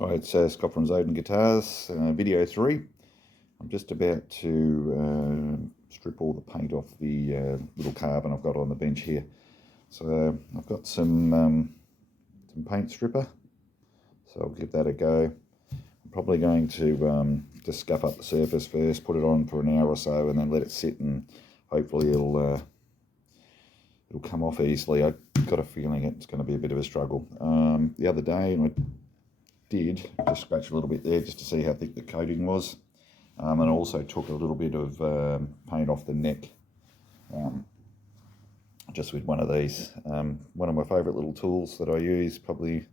Hi, it's Scott from Zoden Guitars, video 3. I'm just about to strip all the paint off the little Carvin I've got on the bench here. So I've got some paint stripper, so I'll give that a go. I'm probably going to just scuff up the surface first, put it on for an hour or so, and then let it sit, and hopefully it'll come off easily. I've got a feeling it's going to be a bit of a struggle. The other day I did just scratch a little bit there just to see how thick the coating was, and I also took a little bit of paint off the neck just with one of these. One of my favourite little tools that I use probably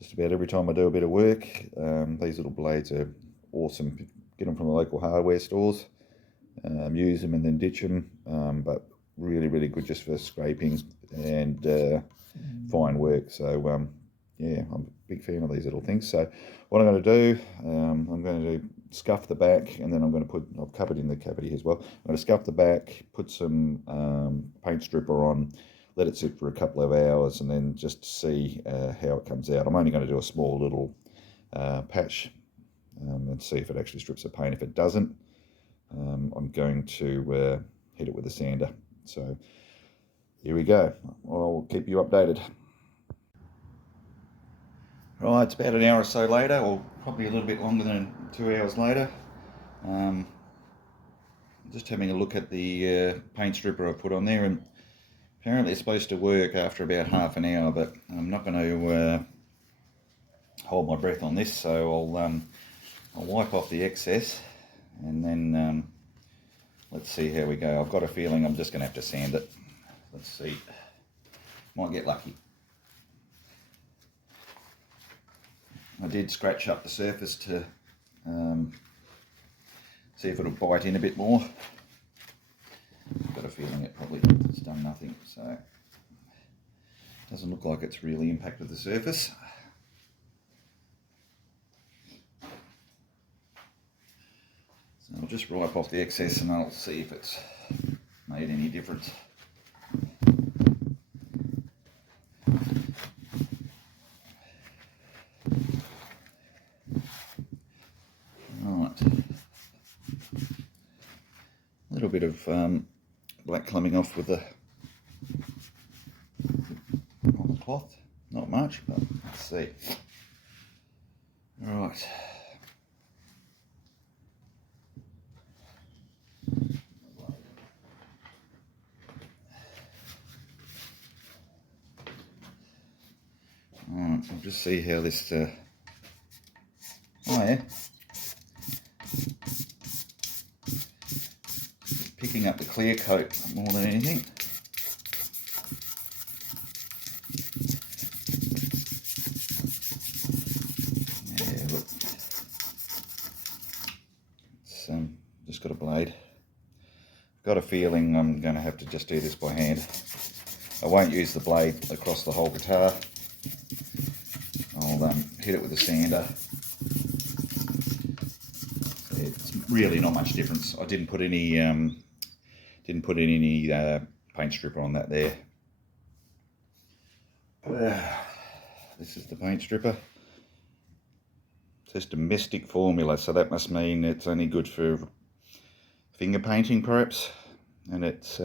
just about every time I do a bit of work. These little blades are awesome. Get them from the local hardware stores, use them and then ditch them, but really good just for scraping and fine work. So yeah, I'm a big fan of these little things. So what I'm going to do, I'm going to scuff the back, and then I'm going to I've covered in the cavity as well. I'm going to scuff the back, put some paint stripper on, let it sit for a couple of hours, and then just see how it comes out. I'm only going to do a small little patch and see if it actually strips the paint. If it doesn't, I'm going to hit it with a sander. So here we go. I'll keep you updated. Right, it's about an hour or so later, or probably a little bit longer than 2 hours later. Just having a look at the paint stripper I put on there, and apparently it's supposed to work after about half an hour, but I'm not going to hold my breath on this, so I'll wipe off the excess, and then let's see how we go. I've got a feeling I'm just going to have to sand it. Let's see, might get lucky. I did scratch up the surface to see if it'll bite in a bit more. I've got a feeling it probably has done nothing, so it doesn't look like it's really impacted the surface. So I'll just wipe off the excess and I'll see if it's made any difference. A little bit of black coming off with the on the cloth, not much, but let's see. Right. Alright, so I'll just see how this oh yeah, picking up the clear coat more than anything. Yeah, look, it's just got a blade. Got a feeling I'm going to have to just do this by hand. I won't use the blade across the whole guitar. I'll hit it with a sander. It's really not much difference. I didn't put any paint stripper on that there. This is the paint stripper. It says domestic formula, so that must mean it's only good for finger painting perhaps, and it's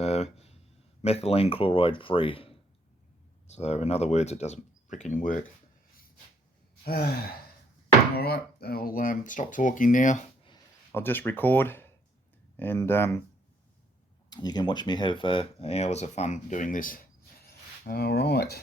methylene chloride free. So in other words, it doesn't freaking work. Alright, I'll stop talking now. I'll just record, and you can watch me have hours of fun doing this. Alright.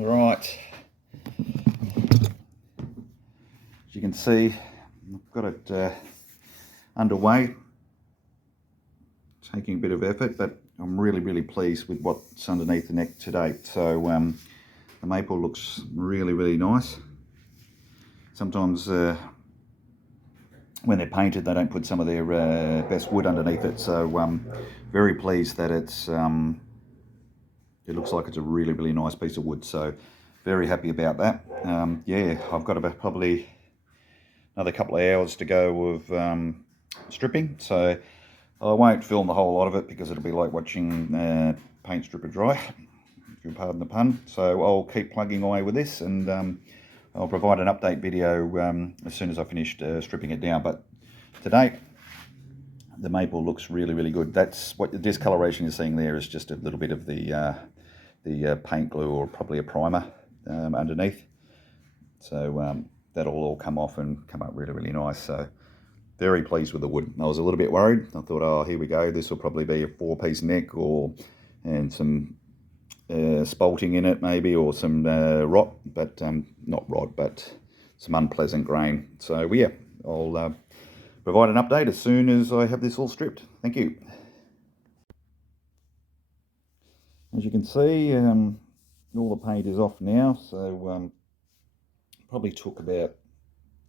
All right, as you can see, I've got it underway, taking a bit of effort, but I'm really pleased with what's underneath the neck to date. So the maple looks really nice. Sometimes when they're painted, they don't put some of their best wood underneath it. So very pleased that it's it looks like it's a really nice piece of wood. So very happy about that. Yeah, I've got about probably another couple of hours to go of stripping. So I won't film the whole lot of it because it'll be like watching paint stripper dry, if you'll pardon the pun. So I'll keep plugging away with this, and I'll provide an update video as soon as I finished stripping it down. But to date, the maple looks really good. That's what the discoloration you're seeing there is, just a little bit of the paint glue, or probably a primer underneath. So that'll all come off and come up really nice. So very pleased with the wood. I was a little bit worried. I thought, oh, here we go. This will probably be a 4-piece neck, and some spalting in it maybe, or some rot, but not rot, but some unpleasant grain. So yeah, I'll provide an update as soon as I have this all stripped. Thank you. As you can see, all the paint is off now. So probably took about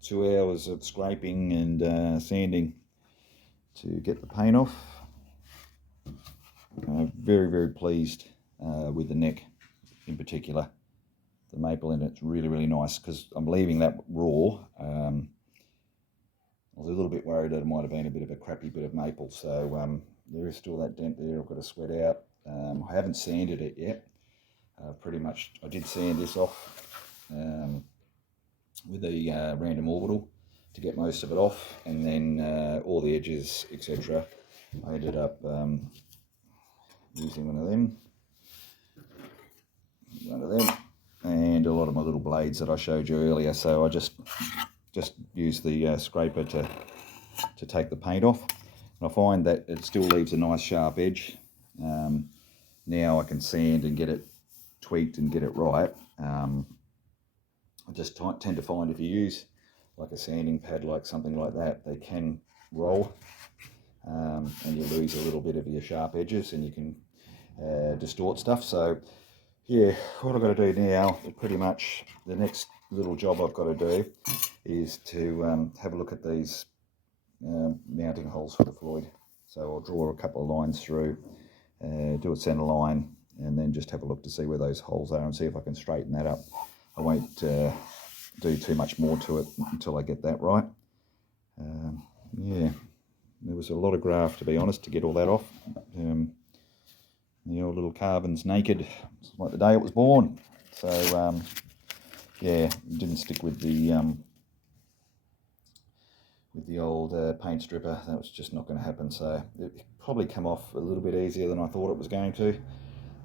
2 hours of scraping and sanding to get the paint off. Very pleased with the neck in particular. The maple in it's really nice, because I'm leaving that raw. I was a little bit worried that it might have been a bit of a crappy bit of maple. So there is still that dent there I've got to sweat out. I haven't sanded it yet. Pretty much I did sand this off with a random orbital to get most of it off, and then all the edges, etc. I ended up using one of them, and a lot of my little blades that I showed you earlier. So I just use the scraper to take the paint off, and I find that it still leaves a nice sharp edge. Now I can sand and get it tweaked and get it right. I just tend to find if you use like a sanding pad, like something like that, they can roll, and you lose a little bit of your sharp edges, and you can distort stuff. So yeah, what I've got to do now, pretty much the next little job I've got to do, is to have a look at these mounting holes for the Floyd. So I'll draw a couple of lines through, do a center line, and then just have a look to see where those holes are and see if I can straighten that up. I won't do too much more to it until I get that right. Yeah, there was a lot of graft, to be honest, to get all that off. The old little Carvin's naked, it's like the day it was born. So yeah, didn't stick with the old paint stripper. That was just not going to happen. So it probably come off a little bit easier than I thought it was going to.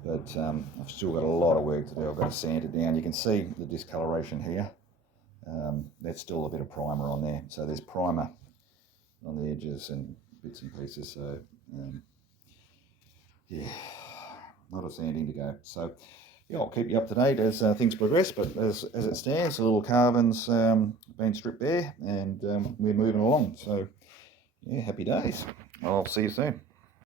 But I've still got a lot of work to do. I've got to sand it down. You can see the discoloration here. There's still a bit of primer on there. So there's primer on the edges and bits and pieces. So yeah, a lot of sanding to go. So yeah, I'll keep you up to date as things progress. But as it stands, the little Carvin's been stripped there, and we're moving along. So yeah, happy days. I'll see you soon.